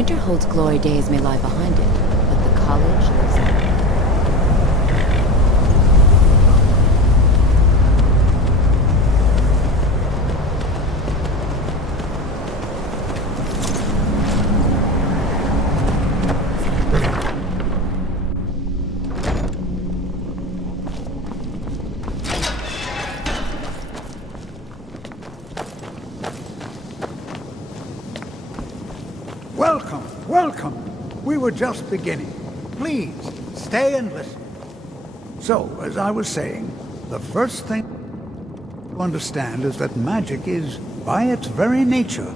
Winterhold's glory days may lie behind it, but the college lives on. Welcome, welcome. We were just beginning. Please, stay and listen. So, as I was saying, the first thing to understand is that magic is, by its very nature,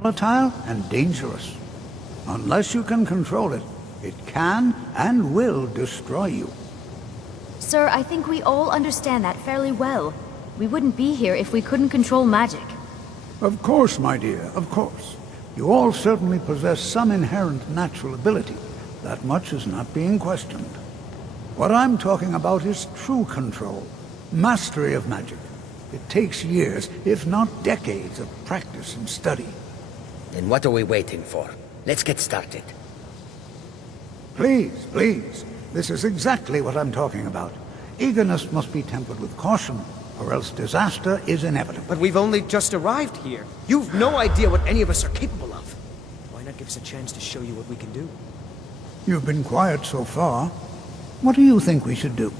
volatile and dangerous. Unless you can control it, it can and will destroy you. Sir, I think we all understand that fairly well. We wouldn't be here if we couldn't control magic. Of course, my dear, of course. You all certainly possess some inherent natural ability. That much is not being questioned. What I'm talking about is true control, mastery of magic. It takes years, if not decades, of practice and study. Then what are we waiting for? Let's get started. Please, please. This is exactly what I'm talking about. Eagerness must be tempered with caution, or else disaster is inevitable. But we've only just arrived here. You've no idea what any of us are capable of. Why not give us a chance to show you what we can do? You've been quiet so far. What do you think we should do?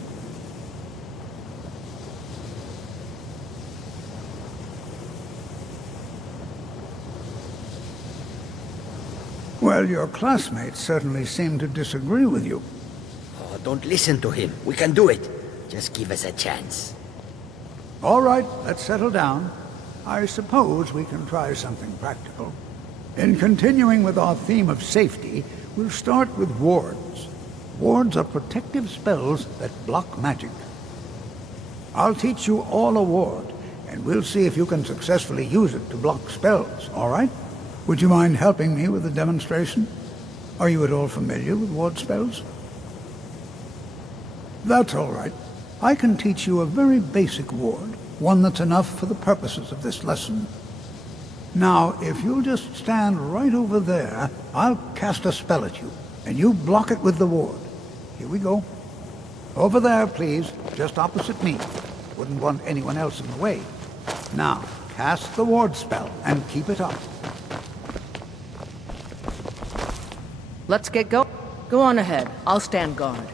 Well, your classmates certainly seem to disagree with you. Oh, don't listen to him. We can do it. Just give us a chance. All right, let's settle down. I suppose we can try something practical. In continuing with our theme of safety, we'll start with wards. Wards are protective spells that block magic. I'll teach you all a ward, and we'll see if you can successfully use it to block spells, all right? Would you mind helping me with the demonstration? Are you at all familiar with ward spells? That's all right. I can teach you a very basic ward, one that's enough for the purposes of this lesson. Now, if you'll just stand right over there, I'll cast a spell at you, and you block it with the ward. Here we go. Over there, please, just opposite me. Wouldn't want anyone else in the way. Now, cast the ward spell, and keep it up. Let's get going. Go on ahead. I'll stand guard.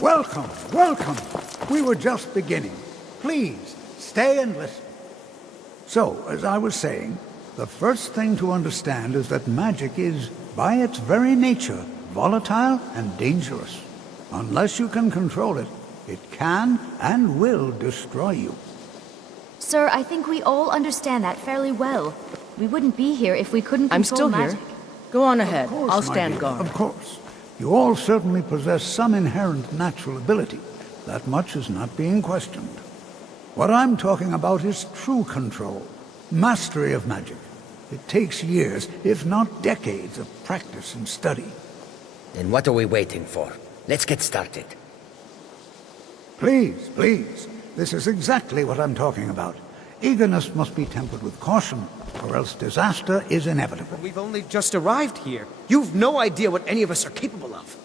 Welcome, welcome. We were just beginning. Please, stay and listen. So, as I was saying, the first thing to understand is that magic is, by its very nature, volatile and dangerous. Unless you can control it, it can and will destroy you. Sir, I think we all understand that fairly well. We wouldn't be here if we couldn't I'm control still magic. here. Go on ahead. Of course, I'll my stand dear, guard. Of course. You all certainly possess some inherent natural ability. That much is not being questioned. What I'm talking about is true control, mastery of magic. It takes years, if not decades, of practice and study. Then what are we waiting for? Let's get started. Please, please. This is exactly what I'm talking about. eagerness must be tempered with caution, or else disaster is inevitable. We've only just arrived here. You've no idea what any of us are capable of.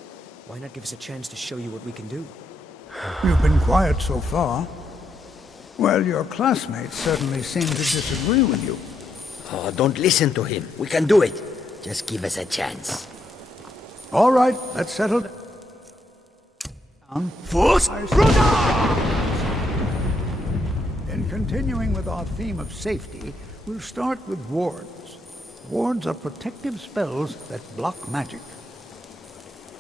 Why not give us a chance to show you what we can do? You've been quiet so far. Well, your classmates certainly seem to disagree with you. Oh, don't listen to him. We can do it. Just give us a chance. All right, let's settle down. In continuing with our theme of safety, we'll start with wards. Wards are protective spells that block magic.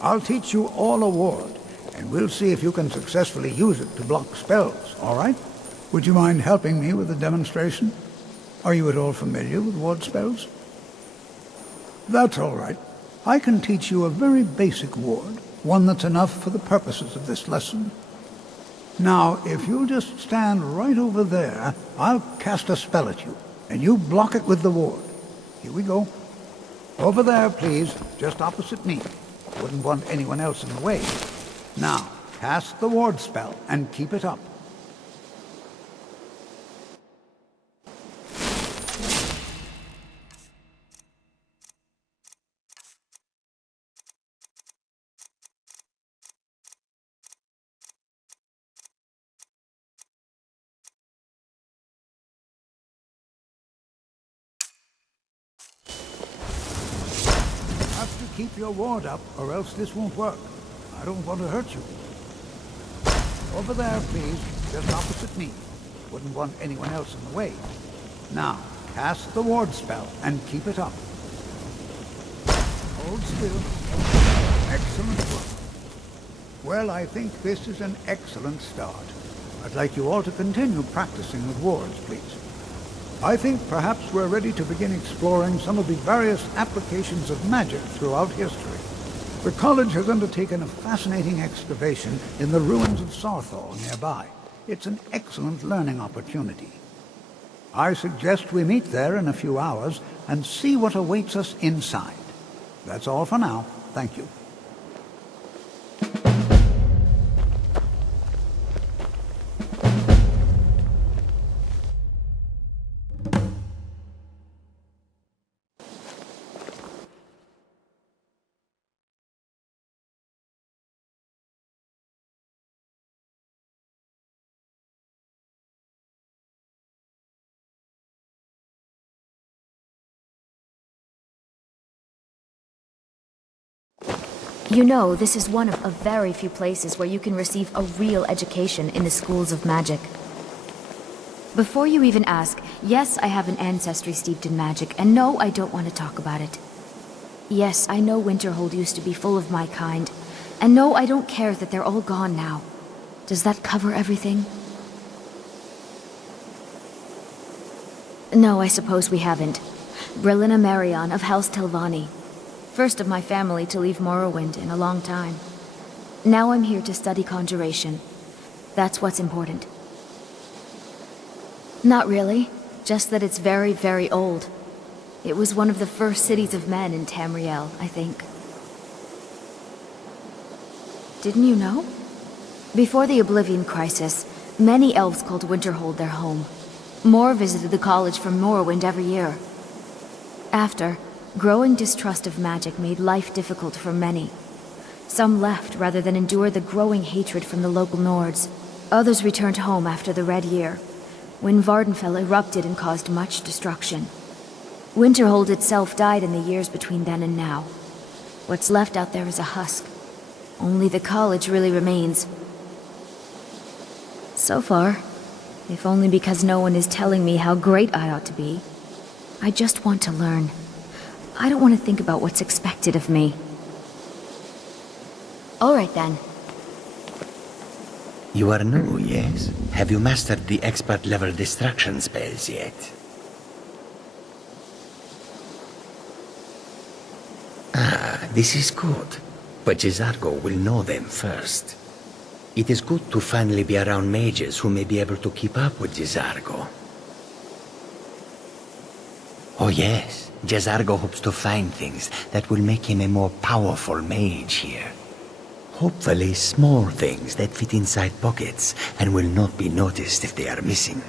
I'll teach you all a ward, and we'll see if you can successfully use it to block spells, all right? Would you mind helping me with the demonstration? Are you at all familiar with ward spells? That's all right. I can teach you a very basic ward, one that's enough for the purposes of this lesson. Now, if you'll just stand right over there, I'll cast a spell at you, and you block it with the ward. Here we go. Over there, please, just opposite me. Wouldn't want anyone else in the way. Now, cast the ward spell and keep it up. Keep your ward up, or else this won't work. I don't want to hurt you. Over there, please, just opposite me. Wouldn't want anyone else in the way. Now, cast the ward spell and keep it up. Hold still. Excellent work. Well, I think this is an excellent start. I'd like you all to continue practicing with wards, please. I think perhaps we're ready to begin exploring some of the various applications of magic throughout history. The college has undertaken a fascinating excavation in the ruins of Sarthal nearby. It's an excellent learning opportunity. I suggest we meet there in a few hours and see what awaits us inside. That's all for now. Thank you. You know, this is one of a very few places where you can receive a real education in the schools of magic. Before you even ask, yes, I have an ancestry steeped in magic, and no, I don't want to talk about it. Yes, I know Winterhold used to be full of my kind, and no, I don't care that they're all gone now. Does that cover everything? No, I suppose we haven't. Brillina Marion of House Telvanni. First of my family to leave Morrowind in a long time. Now I'm here to study conjuration. That's what's important. Not really. Just that it's very, very old. It was one of the first cities of men in Tamriel, I think. Didn't you know? Before the Oblivion Crisis, many elves called Winterhold their home. More visited the college from Morrowind every year. After, growing distrust of magic made life difficult for many. Some left rather than endure the growing hatred from the local Nords. Others returned home after the Red Year, when Vardenfell erupted and caused much destruction. Winterhold itself died in the years between then and now. What's left out there is a husk. Only the college really remains. So far, if only because no one is telling me how great I ought to be. I just want to learn. I don't want to think about what's expected of me. All right, then. You are new, yes? Have you mastered the expert-level distraction spells yet? Ah, this is good. But Jizargo will know them first. It is good to finally be around mages who may be able to keep up with Jizargo. Oh yes. Jizargo hopes to find things that will make him a more powerful mage here. Hopefully small things that fit inside pockets and will not be noticed if they are missing.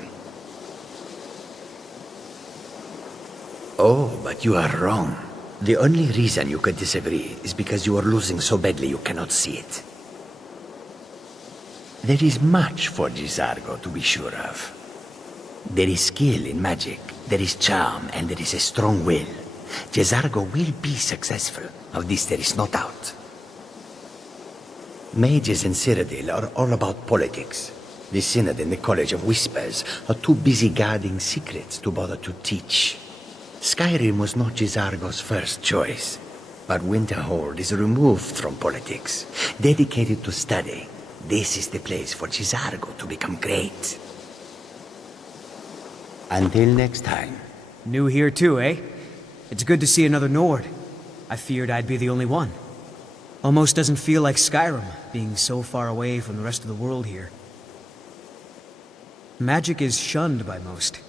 Oh, but you are wrong. The only reason you could disagree is because you are losing so badly you cannot see it. There is much for Gisargo to be sure of. There is skill in magic, there is charm, and there is a strong will. Gisargo will be successful. Of this there is no doubt. Mages in Cyrodiil are all about politics. The Synod and the College of Whispers are too busy guarding secrets to bother to teach. Skyrim was not Gisargo's first choice, but Winterhold is removed from politics, dedicated to study. This is the place for Gisargo to become great. Until next time. New here too, eh? It's good to see another Nord. I feared I'd be the only one. Almost doesn't feel like Skyrim, being so far away from the rest of the world here. Magic is shunned by most.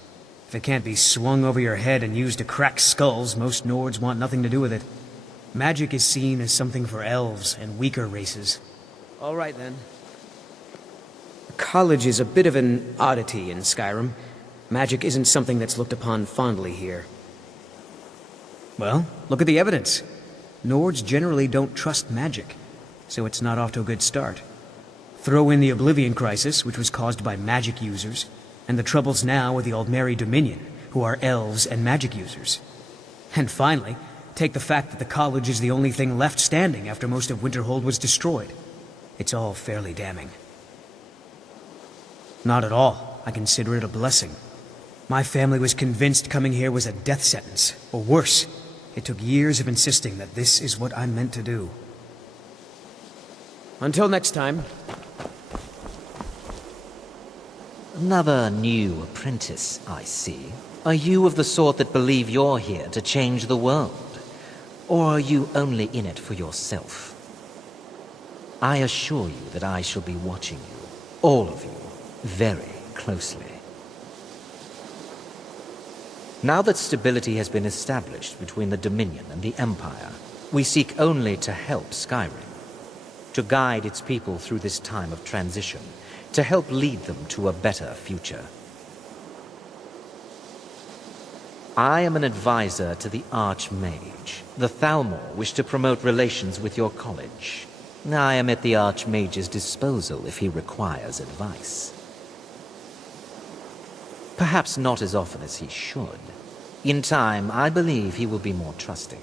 If it can't be swung over your head and used to crack skulls, most Nords want nothing to do with it. Magic is seen as something for elves and weaker races. All right then. College is a bit of an oddity in Skyrim. Magic isn't something that's looked upon fondly here. Well, look at the evidence. Nords generally don't trust magic, so it's not off to a good start. Throw in the Oblivion Crisis, which was caused by magic users, and the troubles now with the Aldmeri Dominion, who are elves and magic users. And finally, take the fact that the college is the only thing left standing after most of Winterhold was destroyed. It's all fairly damning. Not at all. I consider it a blessing. My family was convinced coming here was a death sentence, or worse. It took years of insisting that this is what I'm meant to do. Until next time. Another new apprentice, I see. Are you of the sort that believe you're here to change the world? Or are you only in it for yourself? I assure you that I shall be watching you, all of you, very closely. Now that stability has been established between the Dominion and the Empire, we seek only to help Skyrim, to guide its people through this time of transition, to help lead them to a better future. I am an advisor to the Archmage. The Thalmor wish to promote relations with your college. I am at the Archmage's disposal if he requires advice. Perhaps not as often as he should. In time, I believe he will be more trusting.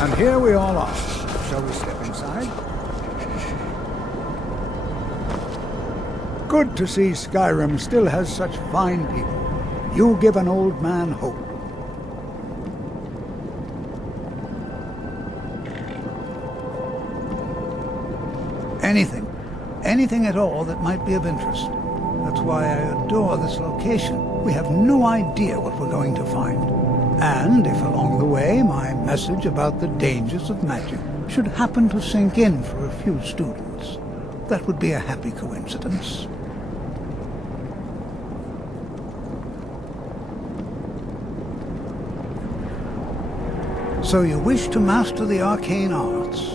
And here we all are. Shall we step inside? Good to see Skyrim still has such fine people. You give an old man hope. Anything at all that might be of interest. That's why I adore this location. We have no idea what we're going to find. And if along the way my message about the dangers of magic should happen to sink in for a few students, that would be a happy coincidence. So you wish to master the arcane arts?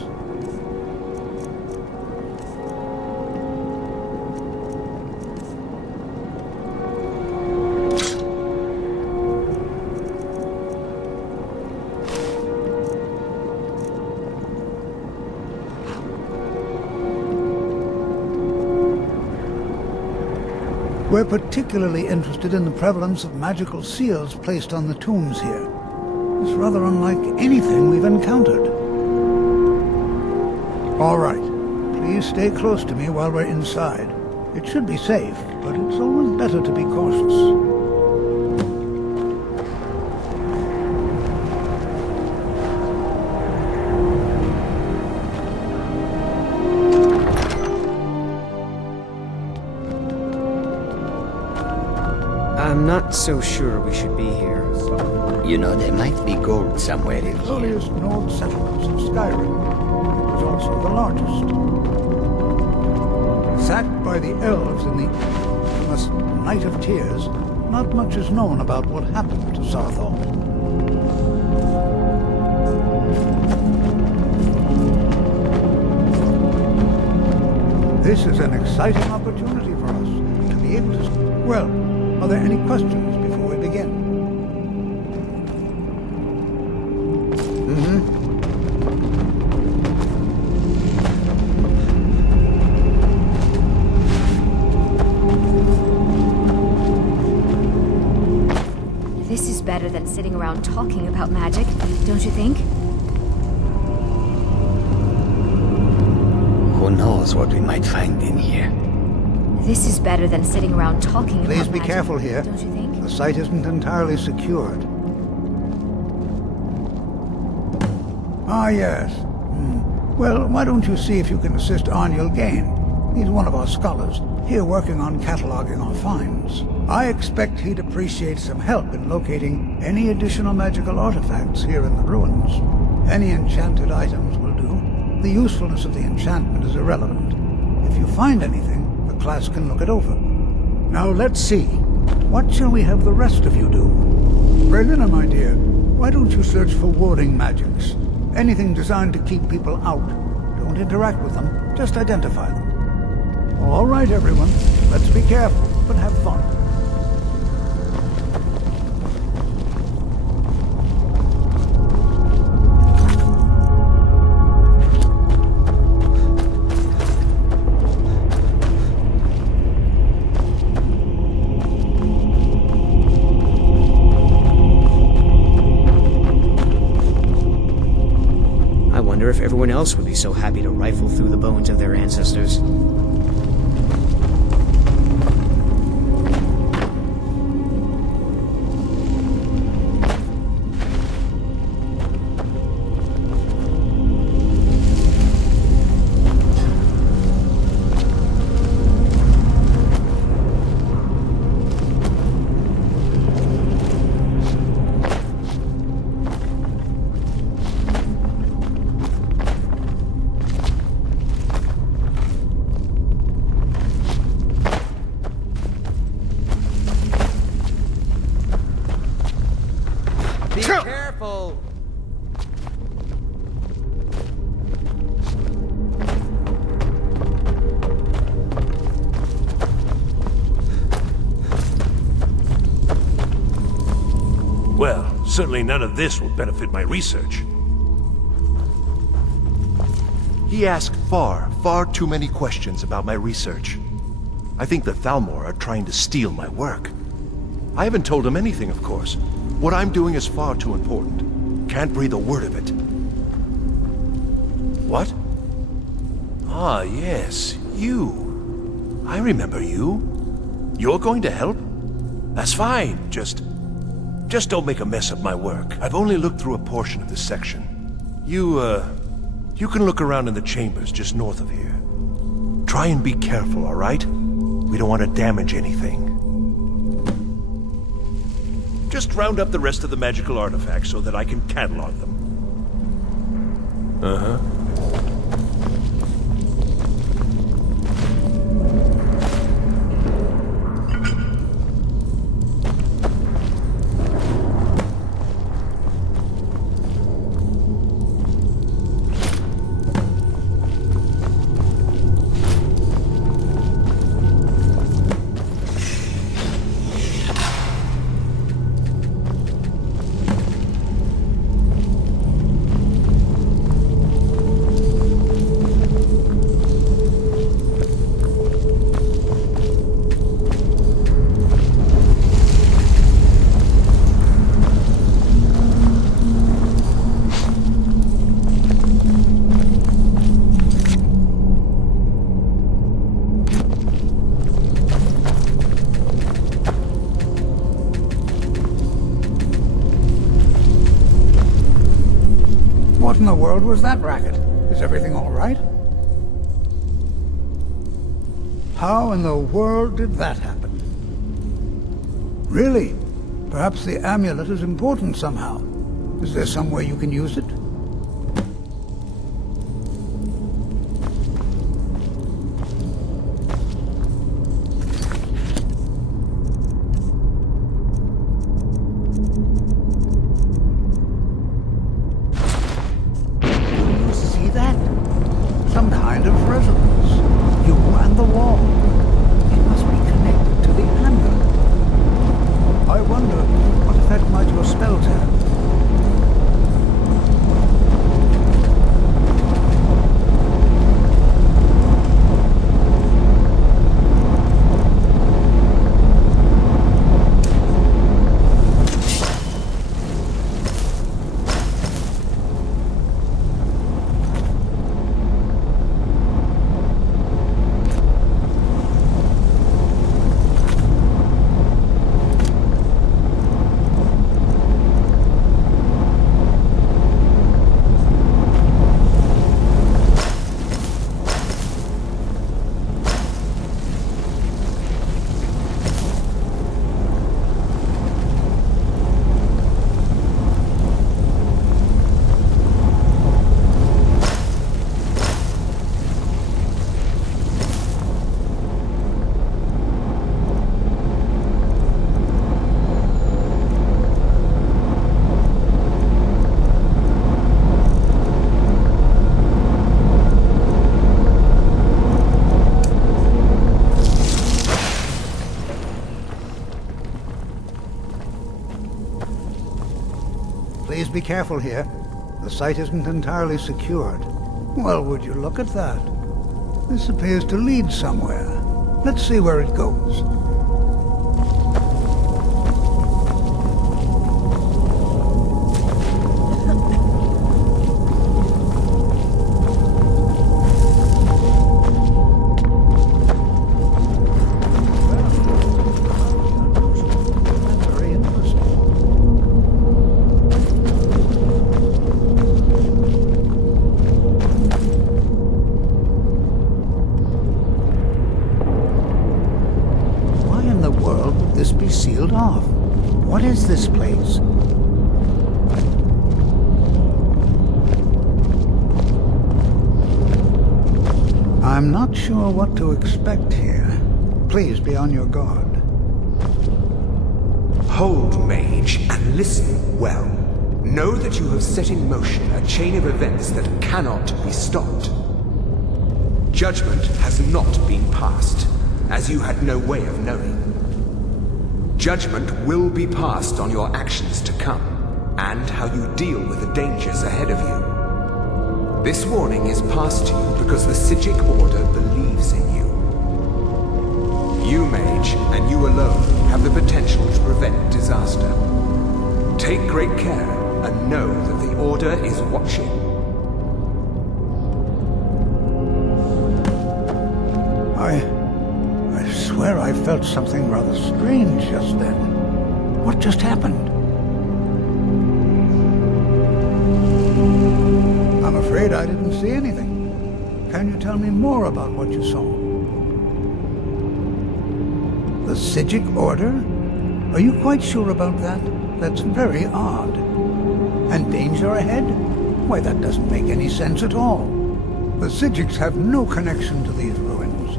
We're particularly interested in the prevalence of magical seals placed on the tombs here. It's rather unlike anything we've encountered. All right. Please stay close to me while we're inside. It should be safe, but it's always better to be cautious. I'm not so sure we should be here. You know, there might be gold somewhere in The here. earliest Nord settlements of Skyrim. It was also the largest. Sacked by the elves in the infamous Night of Tears, not much is known about what happened to Sarthal. This is an exciting opportunity for us to be able to... Well, are there any questions before we begin? This is better than sitting around talking about magic, don't you think? Who knows what we might find in here? This is better than sitting around talking about magic. Please be careful here. Don't you think? The site isn't entirely secured. Ah, yes. Well, why don't you see if you can assist Arniel Gain? He's one of our scholars, here working on cataloging our finds. I expect he'd appreciate some help in locating any additional magical artifacts here in the ruins. Any enchanted items will do. The usefulness of the enchantment is irrelevant. If you find anything, the class can look it over. Now let's see. What shall we have the rest of you do? Berlina, my dear, why don't you search for warding magics? Anything designed to keep people out. Don't interact with them, just identify them. All right, everyone. Let's be careful, but have fun. I wonder if everyone else would be so happy to rifle through the bones of their ancestors. Certainly none of this will benefit my research. He asked far too many questions about my research. I think the Thalmor are trying to steal my work. I haven't told him anything, of course. What I'm doing is far too important. Can't breathe a word of it. What? Ah, yes, you. I remember you. You're going to help? That's fine, just don't make a mess of my work. I've only looked through a portion of this section. You can look around in the chambers just north of here. Try and be careful, all right? We don't want to damage anything. Just round up the rest of the magical artifacts so that I can catalog them. Uh-huh. What in the world was that racket? Is everything all right? How in the world did that happen? Really? Perhaps the amulet is important somehow. Is there some way you can use it? Some kind of resonance. You and the wall. It must be connected to the amulet. I wonder, what effect might your spells have? Please be careful here. The site isn't entirely secured. Well, would you look at that? This appears to lead somewhere. Let's see where it goes. Very interesting. Why in the world would this be sealed off? What is this place? I'm not sure what to expect here. Please be on your guard. Hold, mage, and listen well. Know that you have set in motion a chain of events that cannot be stopped. Judgment has not been passed, as you had no way of knowing. Judgment will be passed on your actions to come. and how you deal with the dangers ahead of you. This warning is passed to you because the Psijic Order believes in you. You, Mage, and you alone have the potential to prevent disaster. Take great care and know that the Order is watching. I swear I felt something rather strange just then. What just happened? I'm afraid I didn't see anything. Can you tell me more about what you saw? The Psijic Order? Are you quite sure about that? That's very odd. And danger ahead? Why, that doesn't make any sense at all. The Psijics have no connection to these ruins,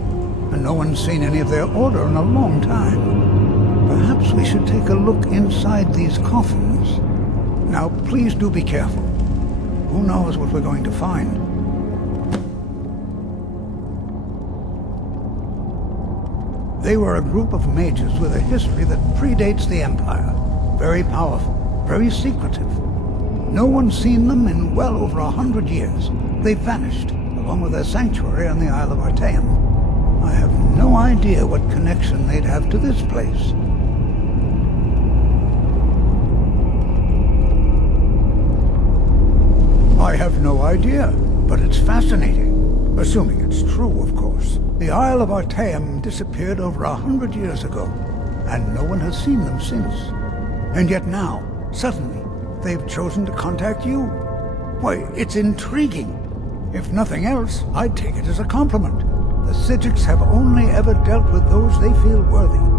and no one's seen any of their order in a long time. Perhaps we should take a look inside these coffins. Now, please do be careful. Who knows what we're going to find? They were a group of mages with a history that predates the Empire. Very powerful, very secretive. No one's seen them in well over 100 years. They vanished, along with their sanctuary on the Isle of Artaeum. I have no idea what connection they'd have to this place. I have no idea, but it's fascinating. Assuming it's true, of course. The Isle of Artaeum disappeared over 100 years ago, and no one has seen them since. And yet now, suddenly, they've chosen to contact you. Why, it's intriguing. If nothing else, I'd take it as a compliment. The Psijics have only ever dealt with those they feel worthy.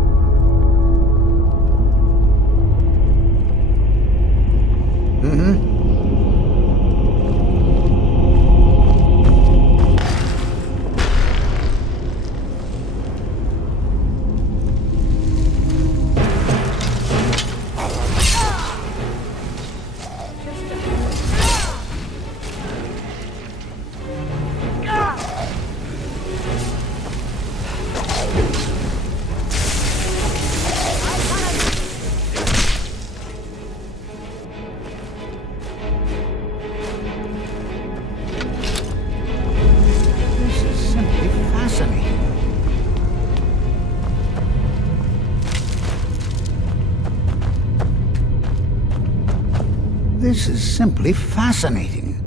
This is simply fascinating.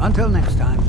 Until next time.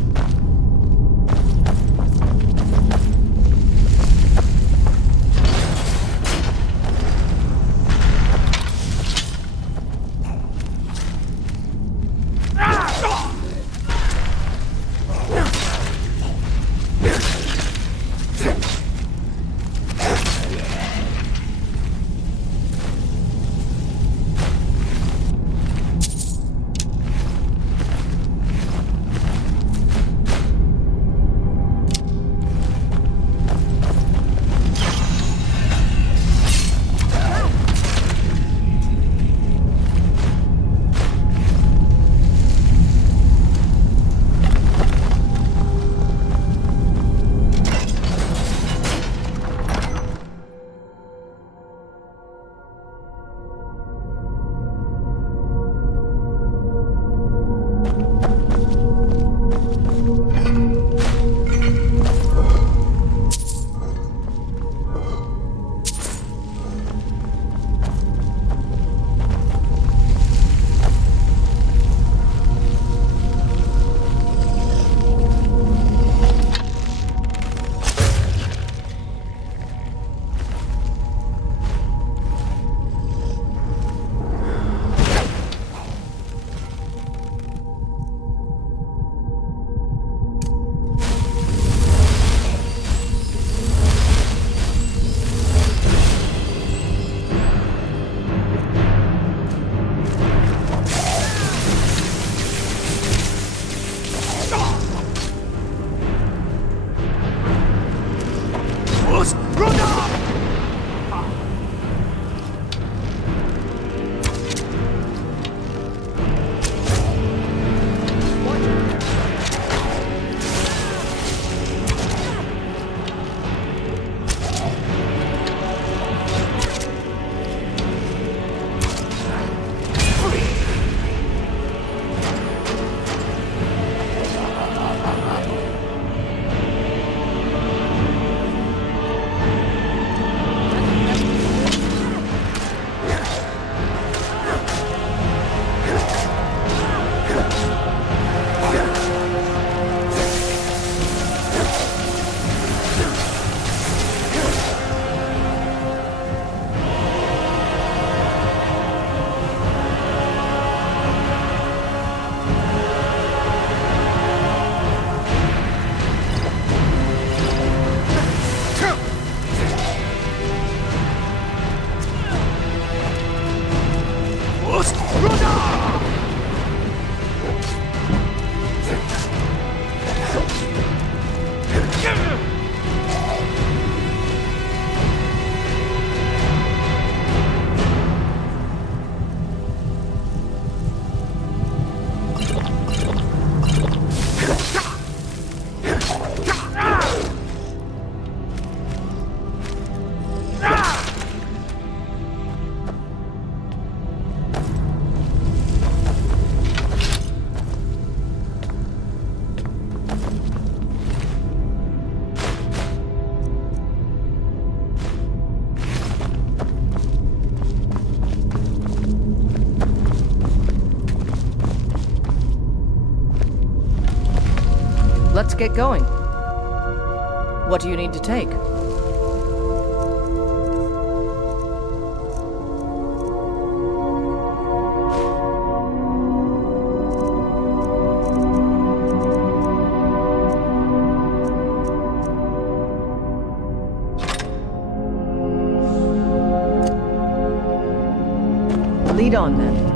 Let's get going. What do you need to take? Lead on, then.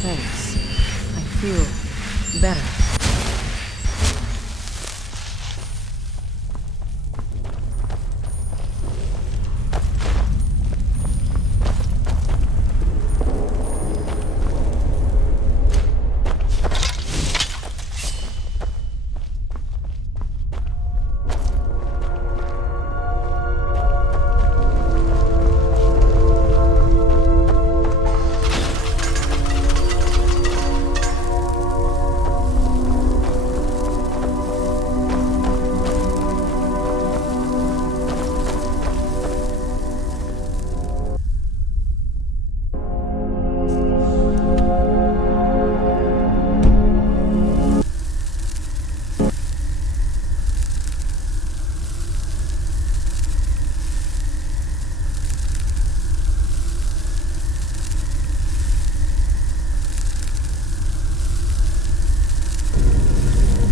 Thanks. I feel better.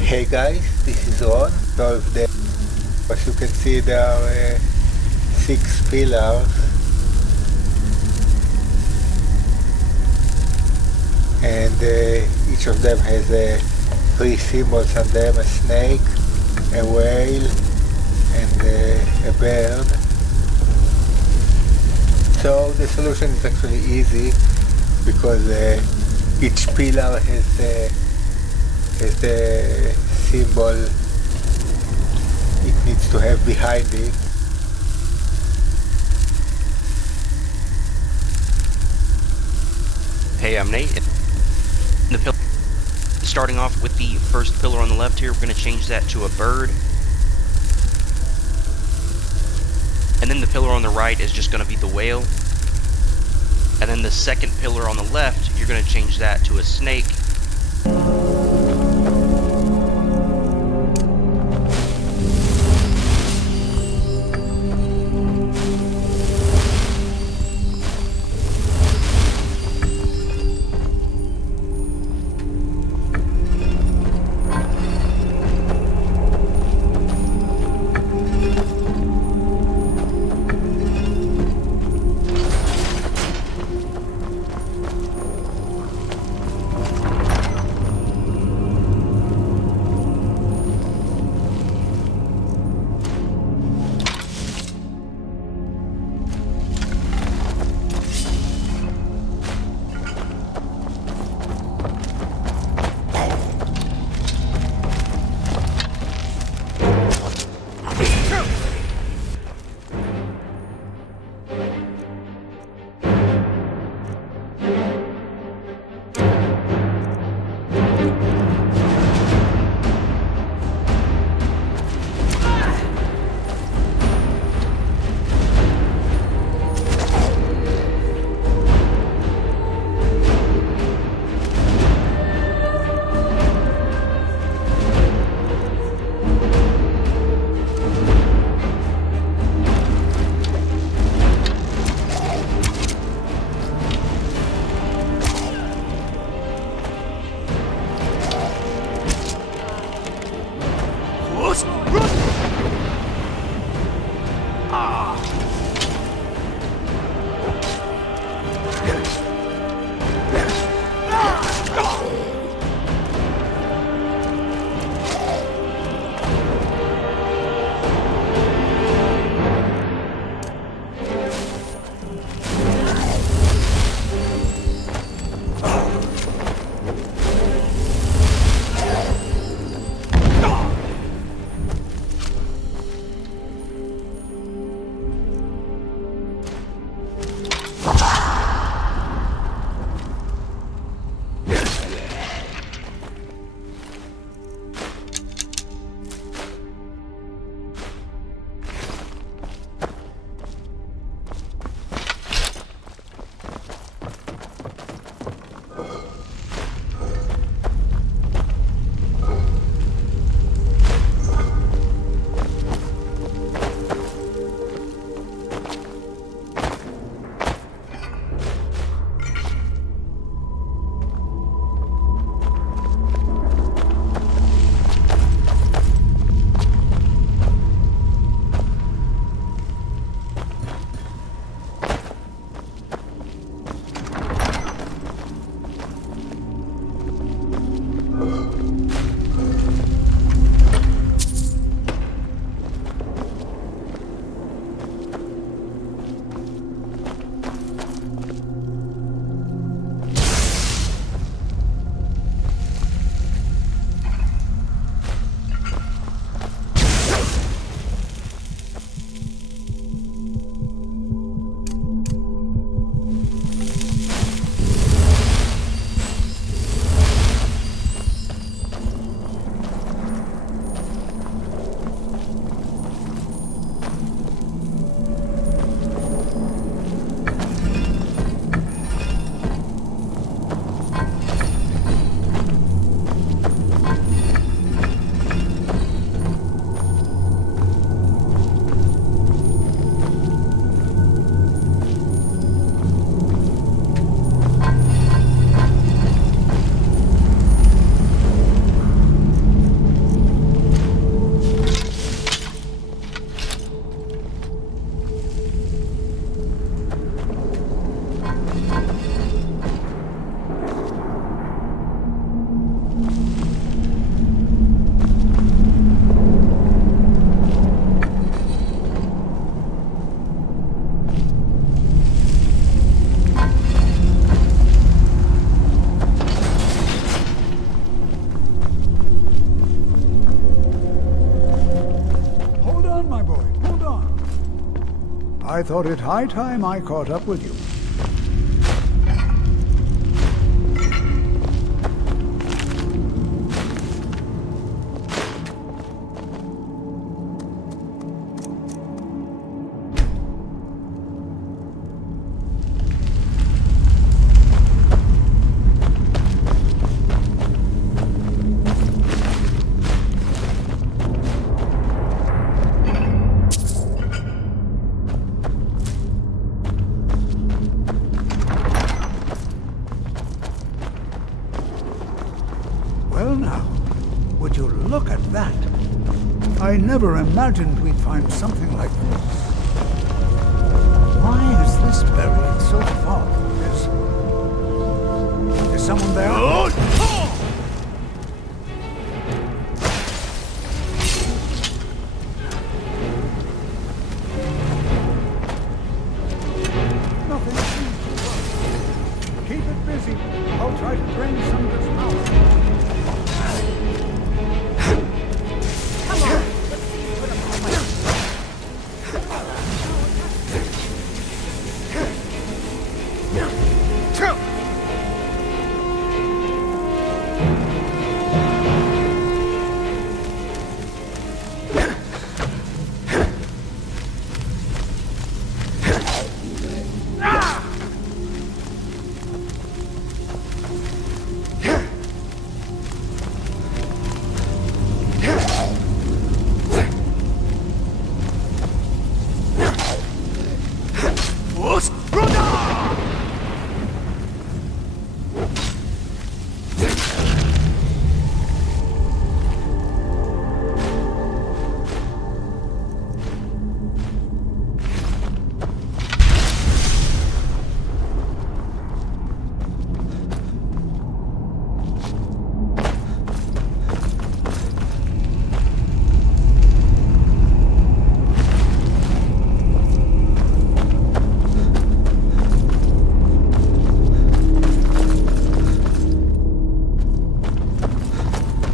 Hey guys, this is Ron. So as you can see, there are 6 pillars, and each of them has 3 symbols on them: a snake, a whale, and a bird. So the solution is actually easy because each pillar has the symbol it needs to have behind it. Hey, I'm Nate. Starting off with the first pillar on the left here, we're going to change that to a bird. And then the pillar on the right is just going to be the whale. And then the second pillar on the left, you're going to change that to a snake. I thought it high time I caught up with you. Well now, would you look at that? I never imagined we'd find something like this. Why is this buried so far? Is someone there? Nothing seems to work. Keep it busy. I'll try to drain some of this power.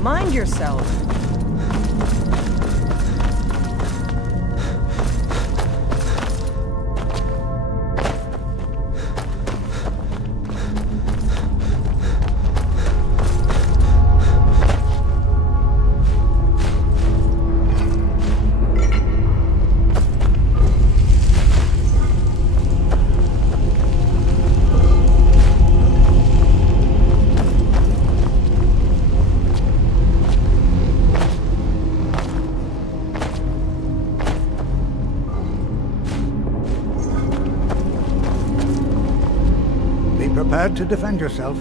Mind yourself. Prepared to defend yourself.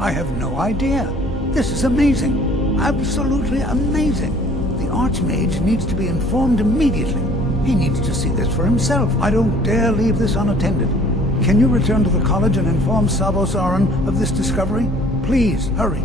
I have no idea. This is amazing. Absolutely amazing. The Archmage needs to be informed immediately. He needs to see this for himself. I don't dare leave this unattended. Can you return to the college and inform Savos Aran of this discovery? Please, hurry.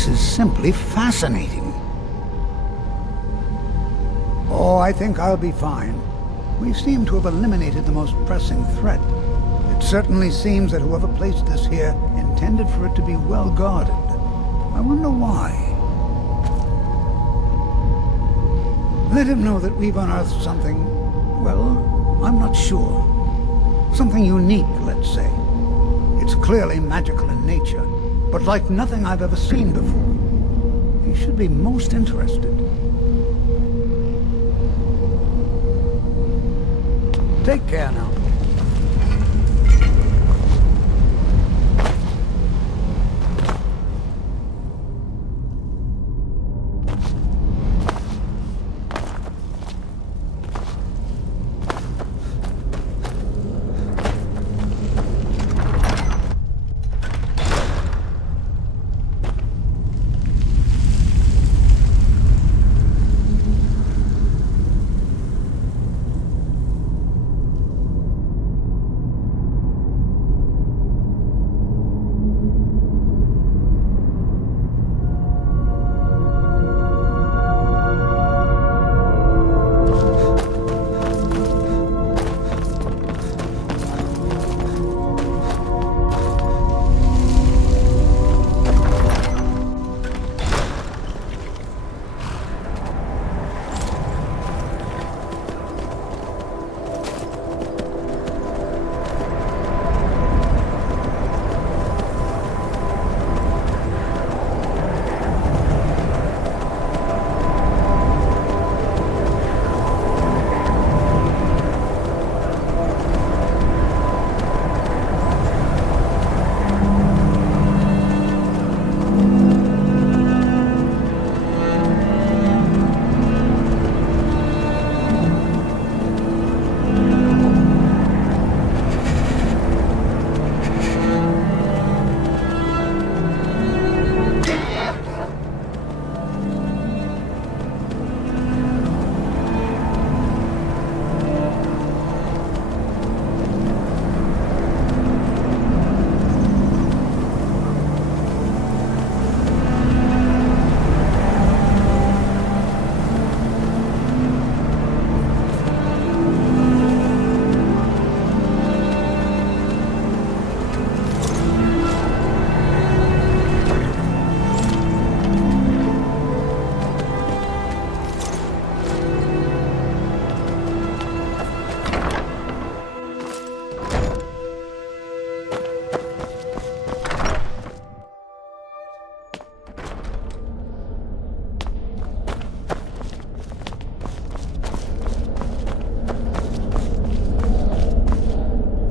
place is simply fascinating. Oh, I think I'll be fine. We seem to have eliminated the most pressing threat. It certainly seems that whoever placed this here intended for it to be well guarded. I wonder why. Let him know that we've unearthed something, well, I'm not sure. Something unique, let's say. It's clearly magical in nature, but like nothing I've ever seen before. He should be most interested. Take care now.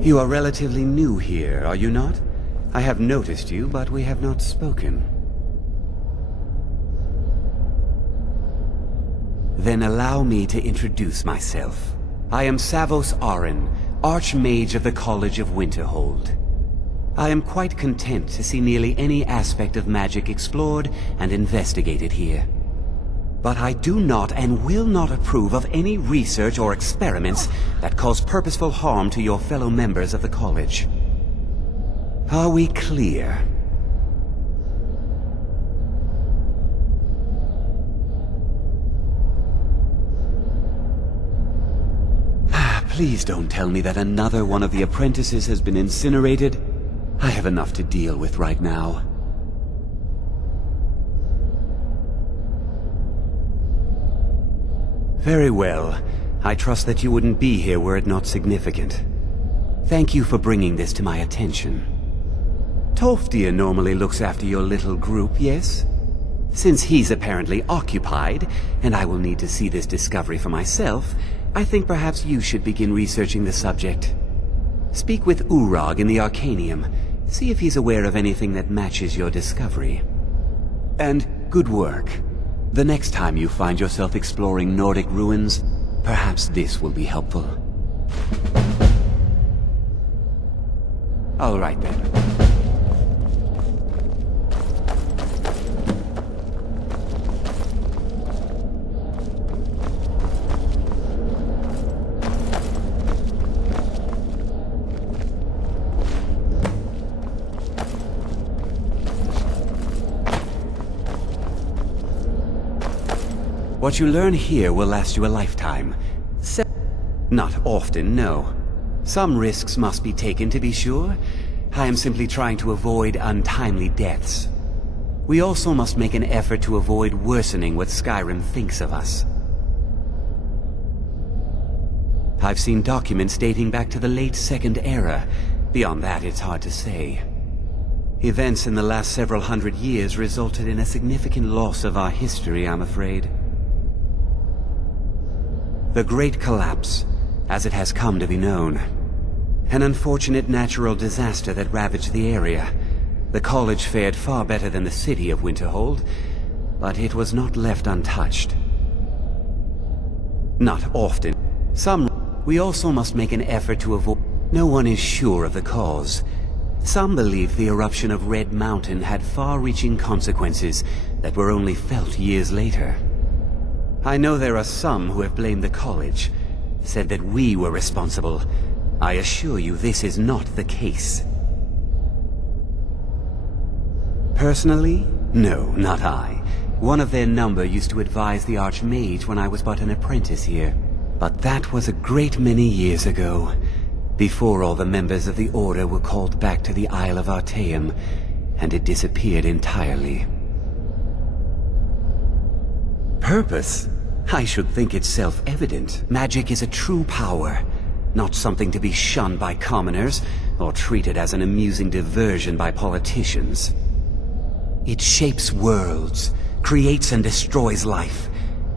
You are relatively new here, are you not? I have noticed you, but we have not spoken. Then allow me to introduce myself. I am Savos Arin, Archmage of the College of Winterhold. I am quite content to see nearly any aspect of magic explored and investigated here. But I do not and will not approve of any research or experiments that cause purposeful harm to your fellow members of the college. Are we clear? Please don't tell me that another one of the apprentices has been incinerated. I have enough to deal with right now. Very well. I trust that you wouldn't be here were it not significant. Thank you for bringing this to my attention. Tolfdir normally looks after your little group, yes? Since he's apparently occupied, and I will need to see this discovery for myself, I think perhaps you should begin researching the subject. Speak with Urag in the Arcanium. See if he's aware of anything that matches your discovery. And good work. The next time you find yourself exploring Nordic ruins, perhaps this will be helpful. All right then. What you learn here will last you a lifetime. Not often, no. Some risks must be taken to be sure. I am simply trying to avoid untimely deaths. We also must make an effort to avoid worsening what Skyrim thinks of us. I've seen documents dating back to the late Second Era. Beyond that, it's hard to say. Events in the last several hundred years resulted in a significant loss of our history, I'm afraid. The Great Collapse, as it has come to be known. An unfortunate natural disaster that ravaged the area. The college fared far better than the city of Winterhold, but it was not left untouched. Not often. We also must make an effort to avoid... No one is sure of the cause. Some believe the eruption of Red Mountain had far-reaching consequences that were only felt years later. I know there are some who have blamed the college, said that we were responsible. I assure you this is not the case. Personally? No, not I. One of their number used to advise the Archmage when I was but an apprentice here. But that was a great many years ago, before all the members of the Order were called back to the Isle of Artaeum, and it disappeared entirely. Purpose? I should think it's self-evident. Magic is a true power, not something to be shunned by commoners, or treated as an amusing diversion by politicians. It shapes worlds, creates and destroys life.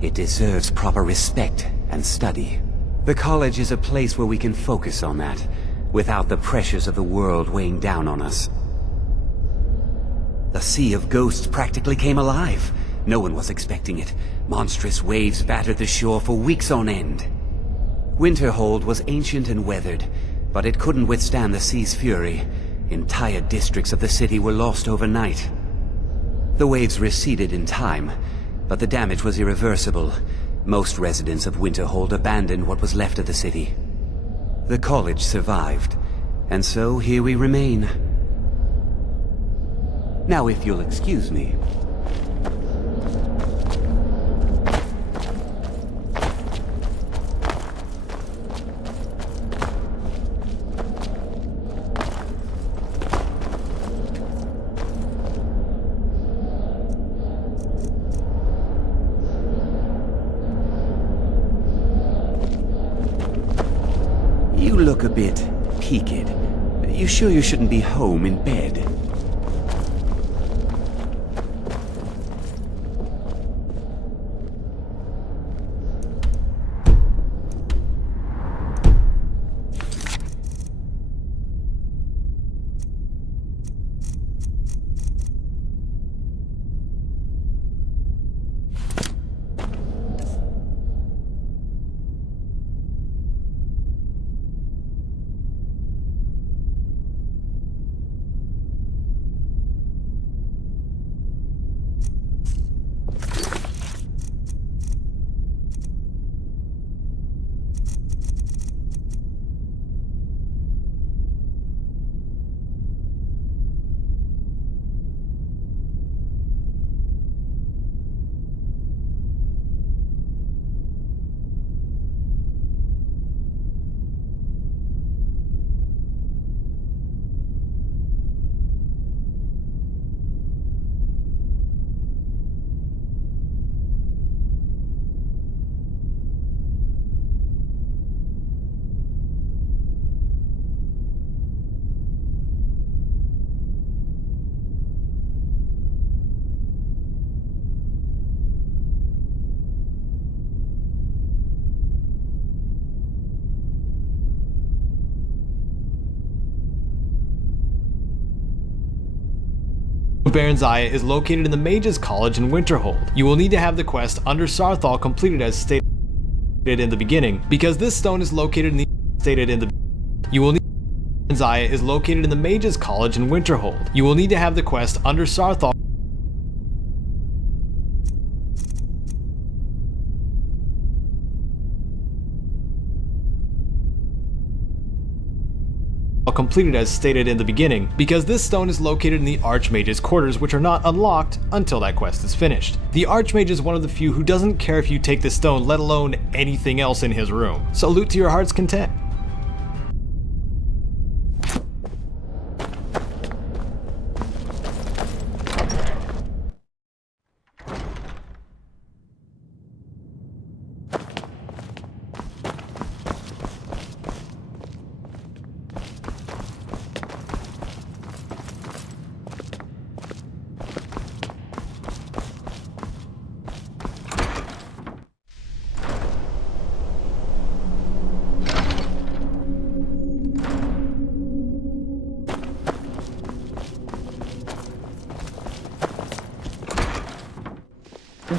It deserves proper respect and study. The college is a place where we can focus on that, without the pressures of the world weighing down on us. The Sea of Ghosts practically came alive. No one was expecting it. Monstrous waves battered the shore for weeks on end. Winterhold was ancient and weathered, but it couldn't withstand the sea's fury. Entire districts of the city were lost overnight. The waves receded in time, but the damage was irreversible. Most residents of Winterhold abandoned what was left of the city. The college survived, and so here we remain. Now, if you'll excuse me. You look a bit peaked. You sure you shouldn't be home in bed? Baron's Eye is located in the Mages College in Winterhold. You will need to have the quest Under Sarthal completed as stated in the beginning, because this stone is located in the stated in the you will need Baron's Eye is located in the Mages College in Winterhold. You will need to have the quest Under Sarthal completed as stated in the beginning, because this stone is located in the Archmage's quarters, which are not unlocked until that quest is finished. The Archmage is one of the few who doesn't care if you take this stone, let alone anything else in his room, so loot to your heart's content.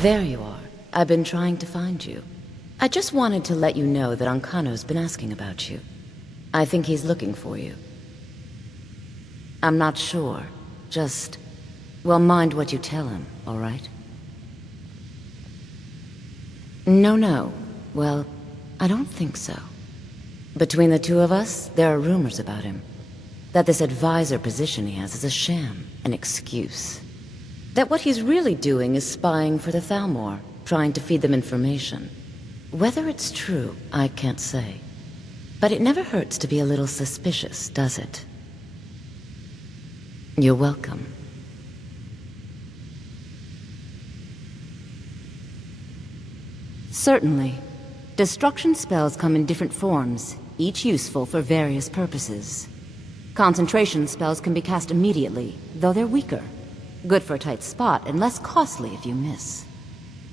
There you are. I've been trying to find you. I just wanted to let you know that Ancano's been asking about you. I think he's looking for you. I'm not sure. Just, well, mind what you tell him, all right? No. Well, I don't think so. Between the two of us, there are rumors about him. That this advisor position he has is a sham, an excuse. That what he's really doing is spying for the Thalmor, trying to feed them information. Whether it's true, I can't say. But it never hurts to be a little suspicious, does it? You're welcome. Certainly. Destruction spells come in different forms, each useful for various purposes. Concentration spells can be cast immediately, though they're weaker. Good for a tight spot, and less costly if you miss.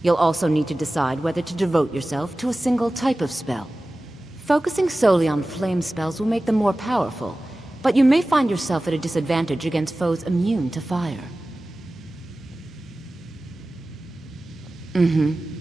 You'll also need to decide whether to devote yourself to a single type of spell. Focusing solely on flame spells will make them more powerful, but you may find yourself at a disadvantage against foes immune to fire. Mm-hmm.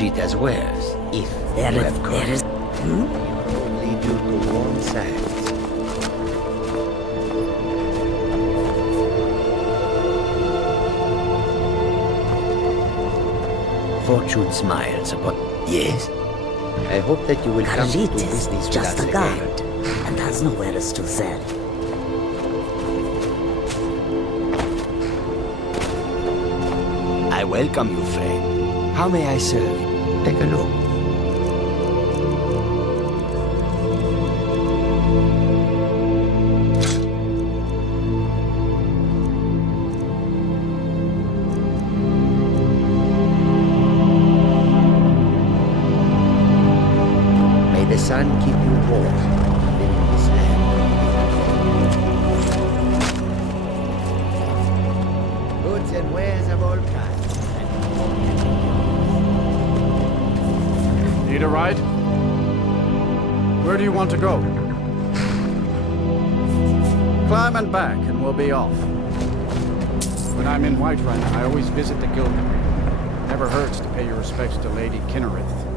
treat as wares, if you have courage. Will lead you to warm sands. Fortune smiles upon... Yes? I hope that you will come to business with us again. And has no wares to sell. I welcome you, friend. How may I serve you? Take a look. May the sun keep you warm living in this land. Goods and wares of all kinds. Need a ride? Where do you want to go? Climb and back, and we'll be off. When I'm in Whiterun, I always visit the guild. Never hurts to pay your respects to Lady Kinnereth.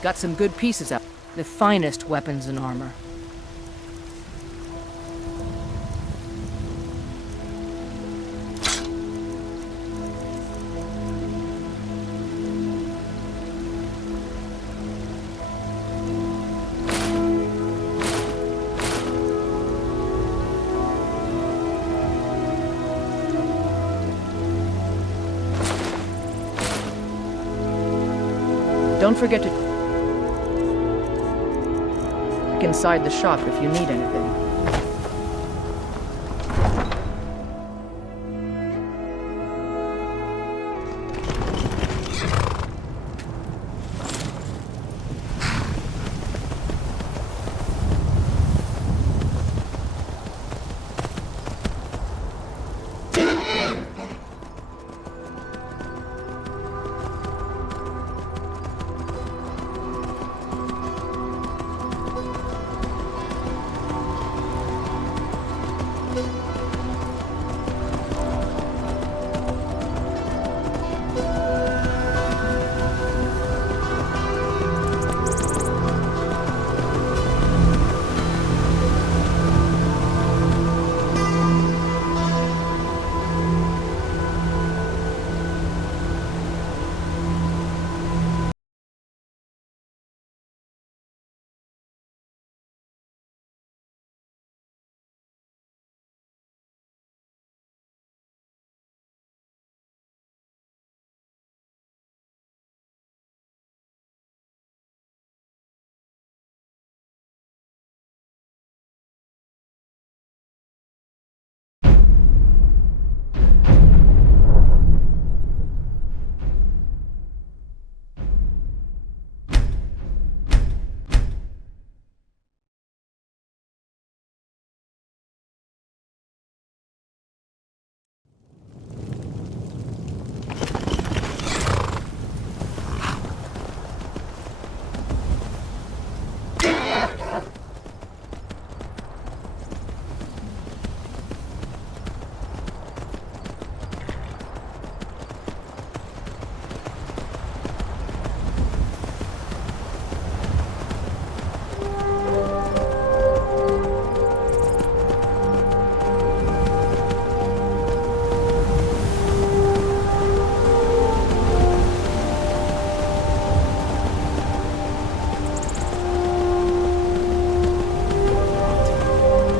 Got some good pieces out. The finest weapons and armor. Don't forget to check inside the shop if you need anything.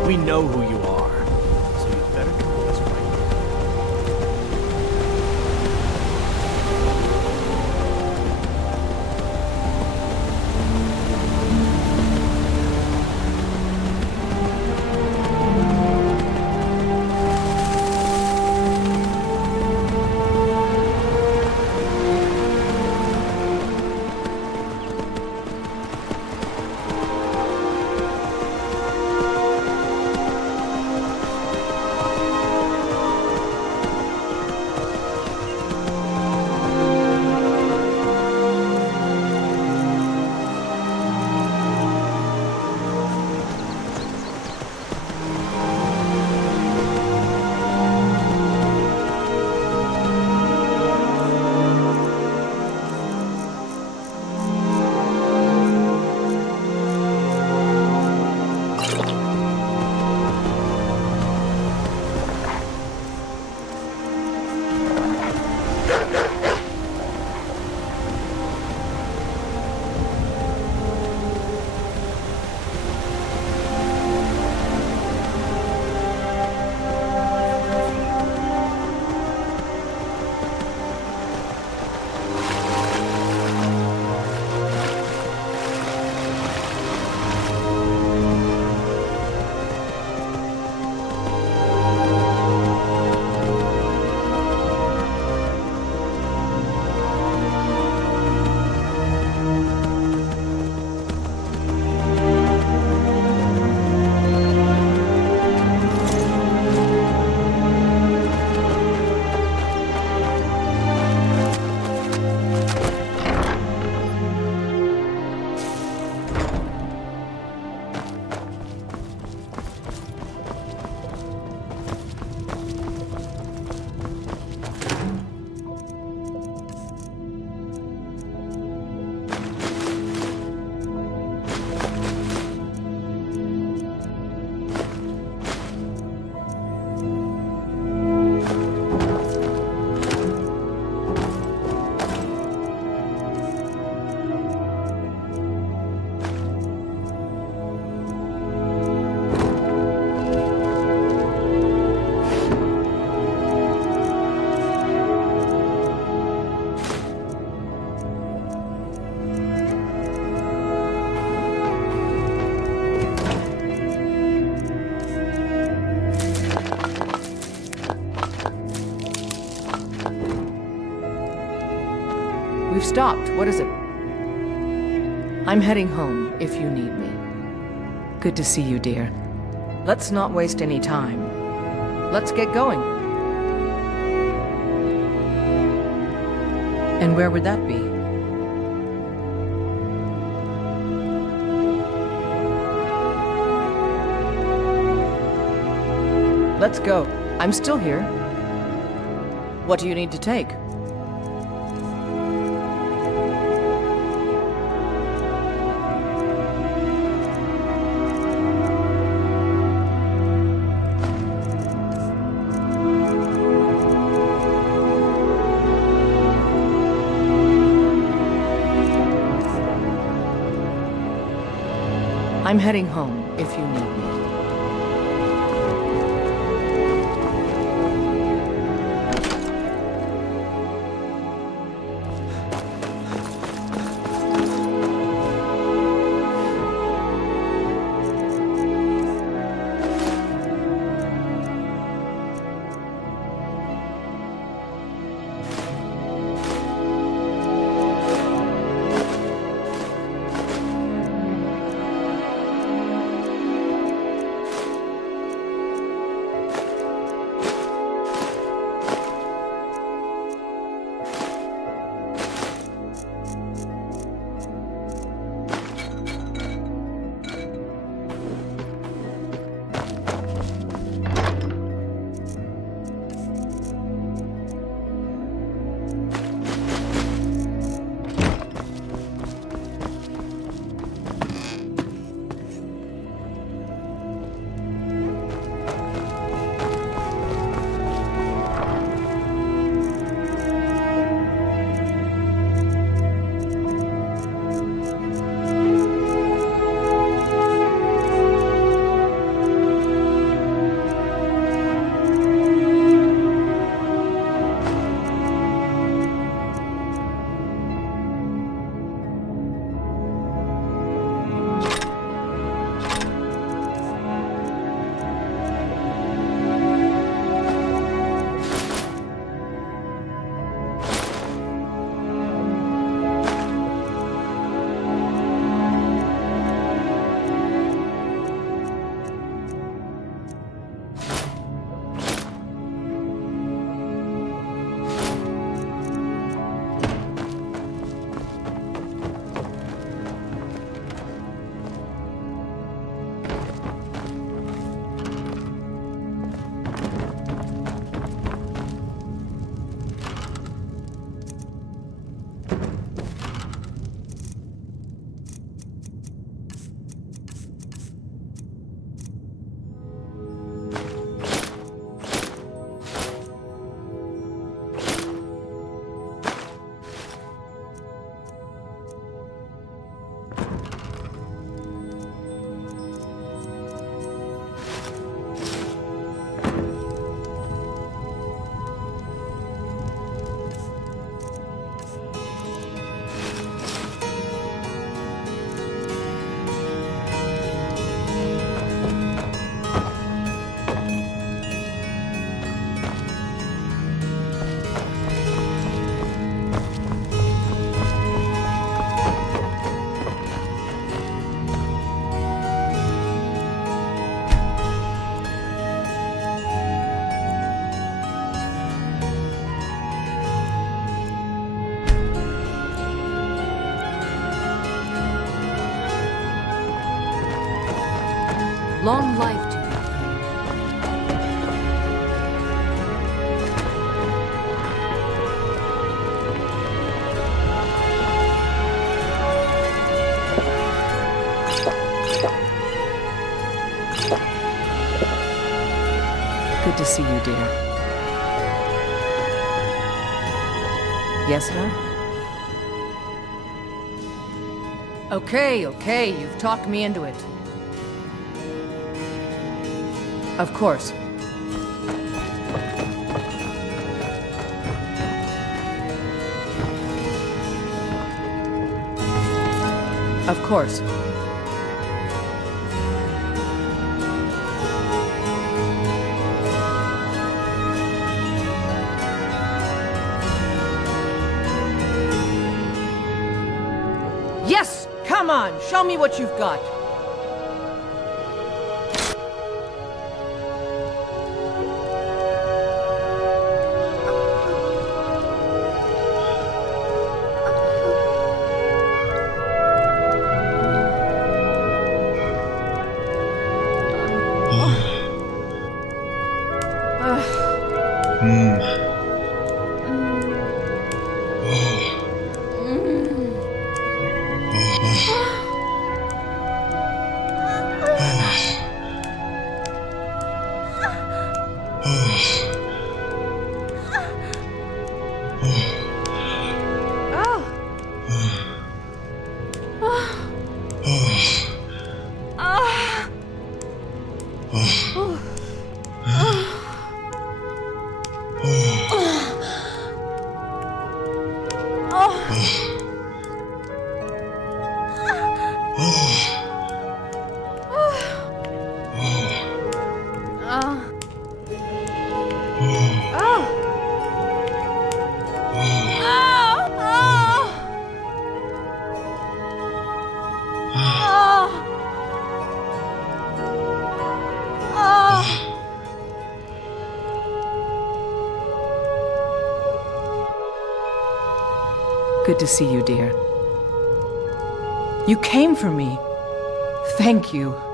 We know who you are, so you'd better come with us right stopped. What is it? I'm heading home, if you need me. Good to see you, dear. Let's not waste any time. Let's get going. And where would that be? Let's go. I'm still here. What do you need to take? I'm heading home, if you need me. Long life to you. Good to see you, dear. Yes, sir? Okay, you've talked me into it. Of course. Of course. Come on, show me what you've got. Good to see you, dear. You came for me. Thank you.